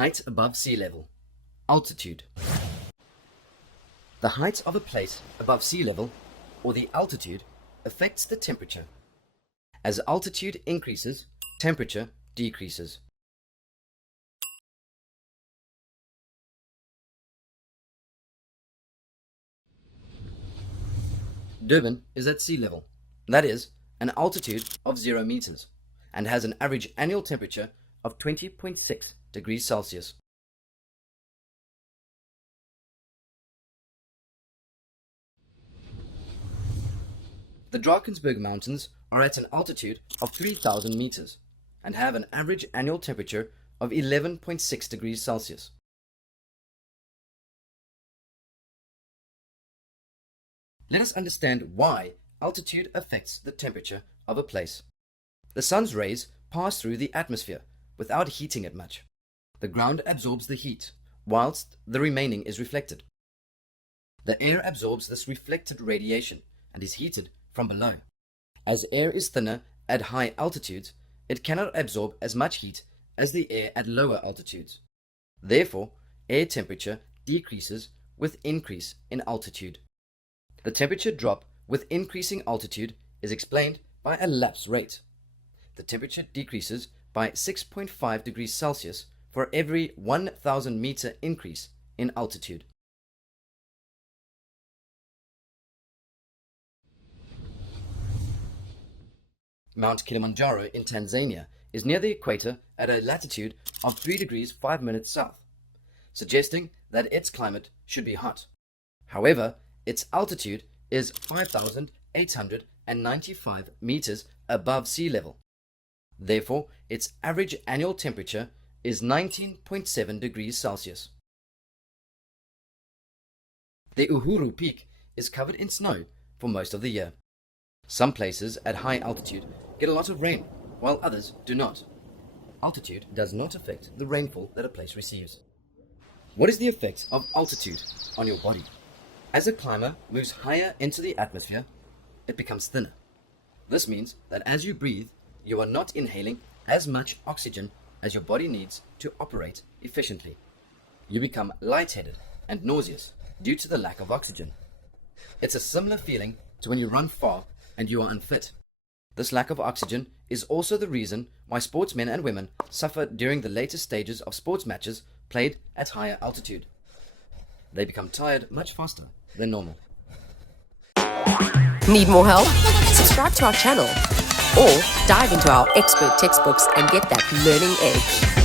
Height above sea level. Altitude. The height of a place above sea level, or the altitude, affects the temperature. As altitude increases, temperature decreases. Durban is at sea level, that is, an altitude of 0 meters, and has an average annual temperature of 20.6 degrees Celsius. The Drakensberg Mountains are at an altitude of 3,000 meters and have an average annual temperature of 11.6 degrees Celsius. Let us understand why altitude affects the temperature of a place. The sun's rays pass through the atmosphere without heating it much. The ground absorbs the heat, whilst the remaining is reflected. The air absorbs this reflected radiation and is heated from below. As air is thinner at high altitudes, it cannot absorb as much heat as the air at lower altitudes. Therefore, air temperature decreases with increase in altitude. The temperature drop with increasing altitude is explained by a lapse rate. The temperature decreases by 6.5 degrees Celsius for every 1,000 meter increase in altitude. Mount Kilimanjaro in Tanzania is near the equator at a latitude of 3 degrees 5 minutes south, suggesting that its climate should be hot. However, its altitude is 5,895 meters above sea level. Therefore, its average annual temperature is 19.7 degrees Celsius. The Uhuru Peak is covered in snow for most of the year. Some places at high altitude get a lot of rain, while others do not. Altitude does not affect the rainfall that a place receives. What is the effect of altitude on your body? As a climber moves higher into the atmosphere, it becomes thinner. This means that as you breathe, you are not inhaling as much oxygen as your body needs to operate efficiently. You become lightheaded and nauseous due to the lack of oxygen. It's a similar feeling to when you run far and you are unfit. This lack of oxygen is also the reason why sportsmen and women suffer during the later stages of sports matches played at higher altitude. They become tired much faster than normal. Need more help? Subscribe to our channel or dive into our expert textbooks and get that learning edge.